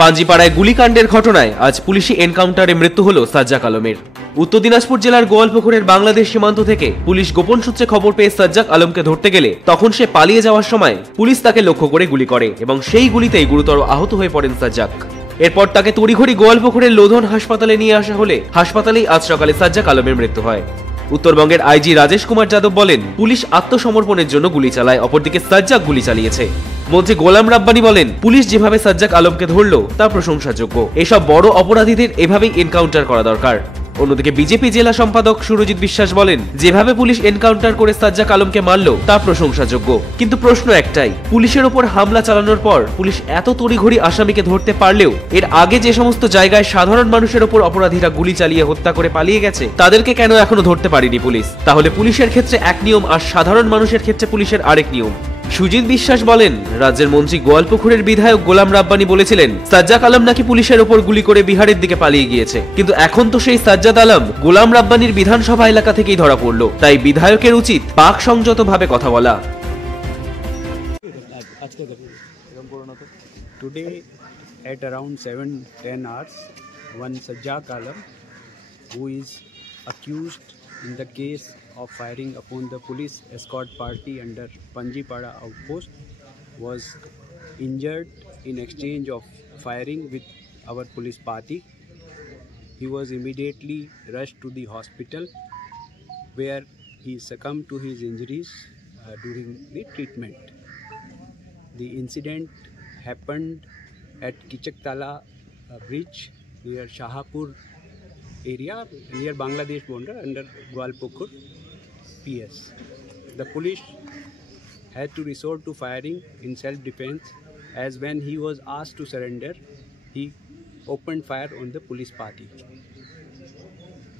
পাঞ্জিপাড়ায় গুলিকাণ্ডের ঘটনায় আজ পুলিশি এনকাউন্টারে মৃত্যু হল সাজ্জাক আলমের। উত্তর দিনাজপুর জেলার গোয়ালপুকুরের বাংলাদেশ সীমান্ত থেকে পুলিশ গোপন সূত্রে খবর পেয়ে সাজ্জাক আলমকে ধরতে গেলে তখন সে পালিয়ে যাওয়ার সময় পুলিশ তাকে লক্ষ্য করে গুলি করে এবং সেই গুলিতেই গুরুতর আহত হয়ে পড়েন সাজ্জাক। এরপর তাকে তড়িঘড়ি গোয়ালপুকুরের লোধন হাসপাতালে নিয়ে আসা হলে হাসপাতালেই আজ সকালে সাজ্জাক আলমের মৃত্যু হয়। উত্তরবঙ্গের আইজি রাজেশ কুমার যাদব বলেন, পুলিশ আত্মসমর্পণের জন্য গুলি চালায়, অপরদিকে সাজ্জাক গুলি চালিয়েছে। মন্ত্রী গোলাম রাব্বানি বলেন, পুলিশ যেভাবে সাজ্জাক আলমকে ধরলো তা প্রশংসাযোগ্য। এসব বড় অপরাধীদের এভাবেই এনকাউন্টার করা দরকার। অন্যদিকে বিজেপি জেলা সম্পাদক সুরজিৎ বিশ্বাস বলেন, যেভাবে পুলিশ এনকাউন্টার করে সাজ্জাক আলমকে মারল তা প্রশংসাযোগ্য, কিন্তু প্রশ্ন একটাই, পুলিশের ওপর হামলা চালানোর পর পুলিশ এত তড়িঘড়ি আসামিকে ধরতে পারলেও এর আগে যে সমস্ত জায়গায় সাধারণ মানুষের ওপর অপরাধীরা গুলি চালিয়ে হত্যা করে পালিয়ে গেছে তাদেরকে কেন এখনো ধরতে পারেনি পুলিশ? তাহলে পুলিশের ক্ষেত্রে এক নিয়ম আর সাধারণ মানুষের ক্ষেত্রে পুলিশের আরেক নিয়ম। সুজিত বিশ্বাস বলেন, রাজ্যের মন্ত্রী গোয়ালপুকুরের বিধায়ক গোলাম রাব্বানি বলেছিলেন সাজ্জাক আলম নাকি পুলিশের ওপর গুলি করে বিহারের দিকে পালিয়ে গিয়েছে, কিন্তু এখন তো সেই সাজ্জাদ আলম গোলাম রাব্বানির বিধানসভা এলাকা থেকেই ধরা পড়ল। তাই বিধায়কের উচিত বাক সংযতভাবে কথা বলা। Today at around 7-10 hours, one Saज्जाक Alam, who is accused in the case of firing upon the police escort party under Panjipada outpost, was injured in exchange of firing with our police party. He was immediately rushed to the hospital where he succumbed to his injuries during the treatment. The incident happened at Kichaktala bridge near Shahapur area near Bangladesh border under Goalpukur PS. The police had to resort to firing in self-defense, as when he was asked to surrender, he opened fire on the police party.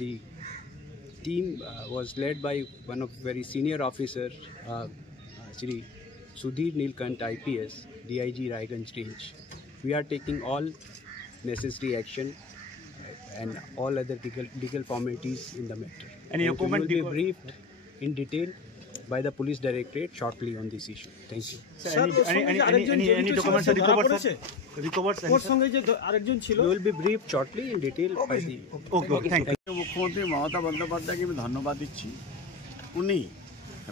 The team was led by one of very senior officer, Shri Sudhir Nilkant IPS, DIG Raiganj Range. We are taking all necessary action and all other legal formalities in the matter. And your comment will be briefed in detail by the police directorate shortly on this issue. Thank you. Sir, any documents are recovered, sir? Recovered, sir? You will be briefed shortly in detail by the... Okay, thank you. মুখ্যমন্ত্রী মমতা বন্দ্যোপাধ্যায়কে আমি ধন্যবাদ দিচ্ছি। উনি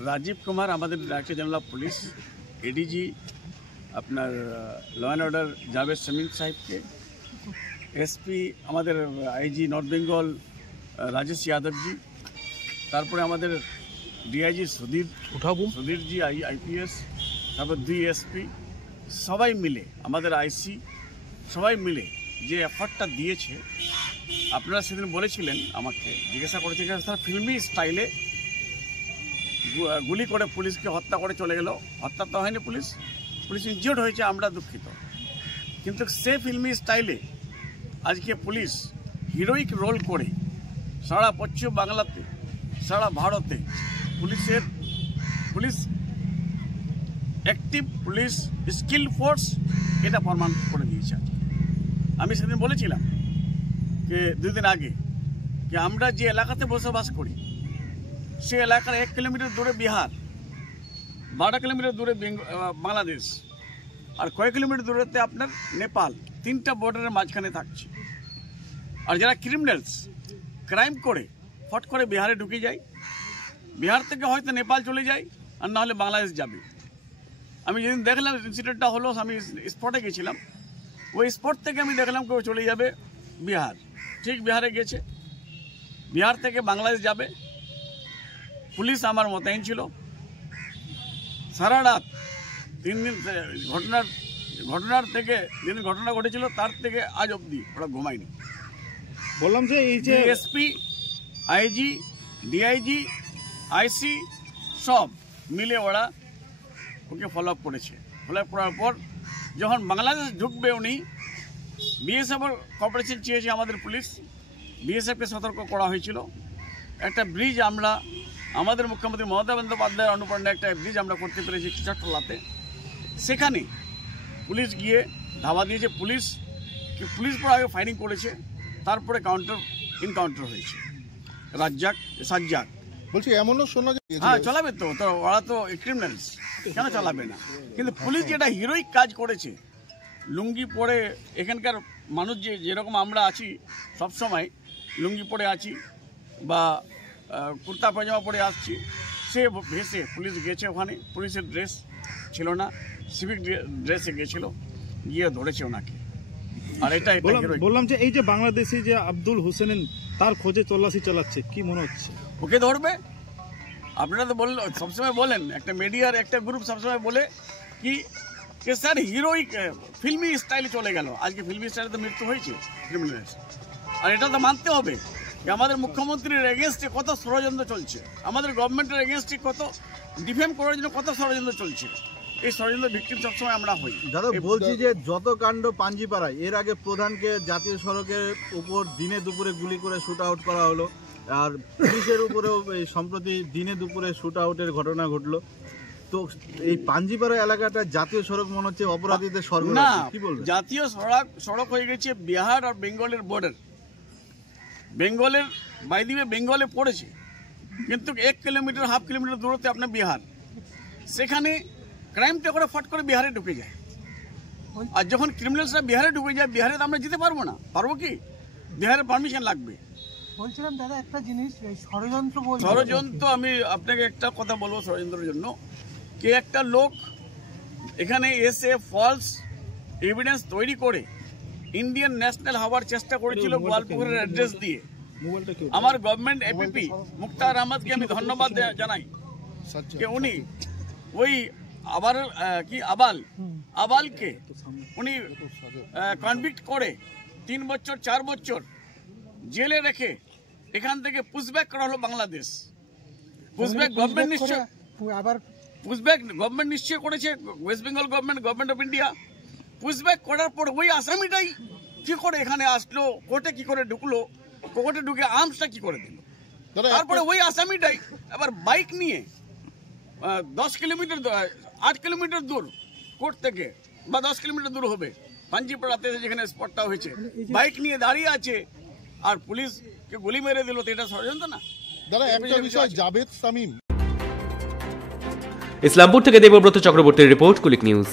রাজীব কুমার আমাদের director general of police, ADG আপনার law and order Javed Shamim সাহেবকে, SP আমাদের আইজি নর্থ বেঙ্গল রাজেশ যাদবজি, তারপরে আমাদের ডিআইজি সুধীরজি আইপিএস, তারপর 2 এসপি, সবাই মিলে আমাদের আইসি সবাই মিলে যে এফার্টটা দিয়েছে। আপনারা সেদিন বলেছিলেন, আমাকে জিজ্ঞাসা করেছিলেন, তারা ফিল্মি স্টাইলে গুলি করে পুলিশকে হত্যা করে চলে গেল। হত্যা তো হয়নি, পুলিশ ইনজিওর্ড হয়েছে, আমরা দুঃখিত, কিন্তু সে ফিল্মি স্টাইলে আজকে পুলিশ হিরোইক রোল করে সারা পশ্চিম বাংলাতে, সারা ভারতে police active, police skill force, এটা প্রমাণ করে দিয়েছে। আমি সেদিন বলেছিলাম যে 2 দিন আগে, যে আমরা যে এলাকাতে বসবাস করি সে এলাকার 1 কিলোমিটার দূরে বিহার, 12 কিলোমিটার দূরে বাংলাদেশ, আর কয়েক কিলোমিটার দূরেতে আপনার নেপাল, 3টা বর্ডারের মাঝখানে থাকছে। আর যারা ক্রাইম করে ফট করে বিহারে ঢুকে যায়, বিহার থেকে হয়তো নেপাল চলে যায়, আর না হলে বাংলাদেশ যাবে। আমি যেদিন দেখলাম ইনসিডেন্টটা হলো, আমি স্পটে গেছিলাম, ওই স্পট থেকে আমি দেখলাম কেউ চলে যাবে বিহার, ঠিক বিহারে গেছে, বিহার থেকে বাংলাদেশ যাবে। পুলিশ আমার মোতায়েন ছিল সারা রাত, 3 দিন ঘটনার থেকে যেদিন ঘটনা ঘটেছিল তার থেকে আজ অবধি ওরা ঘুমায়নি। বললাম যে এই যে এসপি, আইজি, ডিআইজি, আইসি সব মিলে ওরা ওকে ফলো আপ করেছে। ফলো আপ করার পর যখন বাংলাদেশ ঢুকবে, উনি বিএসএফের কপারেশন চেয়েছে আমাদের পুলিশ, বিএসএফকে সতর্ক করা হয়েছিল। একটা ব্রিজ আমরা আমাদের মুখ্যমন্ত্রী মমতা বন্দ্যোপাধ্যায়ের অনুপ্রেরণায় একটা ব্রিজ আমরা করতে পেরেছি চিটাটলাতে, সেখানে পুলিশ গিয়ে ধাওয়া দিয়েছে। পুলিশ পর আগে ফায়ারিং করেছে, তারপরে ইনকাউন্টার হয়েছে। সাজ্জাক বলছি এমনও শোনা যায়, হ্যাঁ চালাবে তো, ওরা তো ক্রিমিনালস, কেন চালাবে না? কিন্তু পুলিশ যেটা হিরোইক কাজ করেছে, লুঙ্গি পরে এখানকার মানুষ যেরকম আমরা আছি সব সময় লুঙ্গি পরে আছি বা কুর্তা পায়জামা পরে আসছি, সে ভেসে পুলিশ গেছে, ওখানে পুলিশের ড্রেস ছিল না, সিভিক ড্রেসে গেছিল, গিয়ে ধরেছে ওনাকে। আর এটা বললাম যে এই যে বাংলাদেশি যে আব্দুল হোসেন, তার খোঁজে তল্লাশি চালাচ্ছে, কি মনে হচ্ছে? ওকে ধরবে। আপনারা তো সবসময় বলেন, একটা মিডিয়ার একটা গ্রুপ সবসময় বলে কি স্যার হিরোইক ফিল্মি স্টাইলে চলে গেল। আজকে ফিল্মি স্টাইলে তো মৃত্যু হয়েছে ক্রিমিনাল। আর এটা তো মানতে হবে যে আমাদের মুখ্যমন্ত্রীর এগেনস্টে কত ষড়যন্ত্র চলছে, আমাদের গভর্নমেন্টের এগেনস্টে কত ডিফেম করার জন্য কত ষড়যন্ত্র চলছে। এই ষড়যন্ত্র ভিকটিম সবসময় আমরা হই। দাদা বলছি যে যত কাণ্ড পাঞ্জিপাড়ায়, এর আগে প্রধানকে জাতীয় সড়কের উপর দিনে দুপুরে গুলি করে শুট আউট করা হলো, আর পুলিশের উপরেও এই সম্প্রতি দিনে দুপুরে শুট আউটের ঘটনা ঘটলো। তো এই পাঞ্জিপাড়া এলাকাটা জাতীয় সড়ক মনে হচ্ছে অপরাধীদের স্বর্গ। না, কি বলবেন? জাতীয় সড়ক হয়ে গেছে বিহার আর বেঙ্গলের বর্ডার। বেঙ্গলের বাইদিবে বেঙ্গলে পড়েছে, কিন্তু 1 কিলোমিটার 1/2 কিলোমিটার দূরত্বে আপনার বিহার, সেখানে ক্রাইমটা করে ফট করে বিহারে ঢুকে যায়। আর যখন ক্রিমিনালসরা বিহারে ঢুকে যায়, বিহারে তো আমরা যেতে পারবো না। পারবো কি? বিহারের পারমিশন লাগবে। বলছিলাম দাদা একটা জিনিস, ষড়যন্ত্র আমি আপনাকে একটা কথা বলবো ষড়যন্ত্রের জন্য, কে একটা লোক এখানে এসে ফলস এভিডেন্স তৈরি করে ইন্ডিয়ান ন্যাশনাল হওয়ার চেষ্টা করেছিল গোয়ালপুরের অ্যাড্রেস দিয়ে। আমার গভর্নমেন্ট এপিপি মুক্তার আহমদকে আমি ধন্যবাদ জানাই যে উনি ওই আবালকে উনি কনভিক্ট করে 3 বছর 4 বছর জেলে রেখে এখান থেকে পুশব্যাক করা হলো বাংলাদেশ। পুশব্যাক গভর্নমেন্ট নিশ্চয় করেছে, West Bengal government of India. Pushback করার পর ওই আসামিটাই কি করে এখানে আসলো, কোর্টে কি করে ঢুকলো, কোর্টে ঢুকে আর্মসটা কি করে দিল। তারপরে ওই আসামিটাই আবার বাইক নিয়ে 10 কিলোমিটার 8 কিলোমিটার দূর কোর্ট থেকে, বা 10 কিলোমিটার দূর হবে পাঞ্জিপাড়াতে যেখানে স্পটটা হয়েছে, বাইক নিয়ে দাঁড়িয়ে আছে আর পুলিশকে গুলি মেরে দিল। তো এটা ষড়যন্ত্র না? দাদা একটা বিষয়, জাভেদ শামীম। ইসলামপুর থেকে দেবব্রত চক্রবর্তীর রিপোর্ট, কুলিক নিউজ।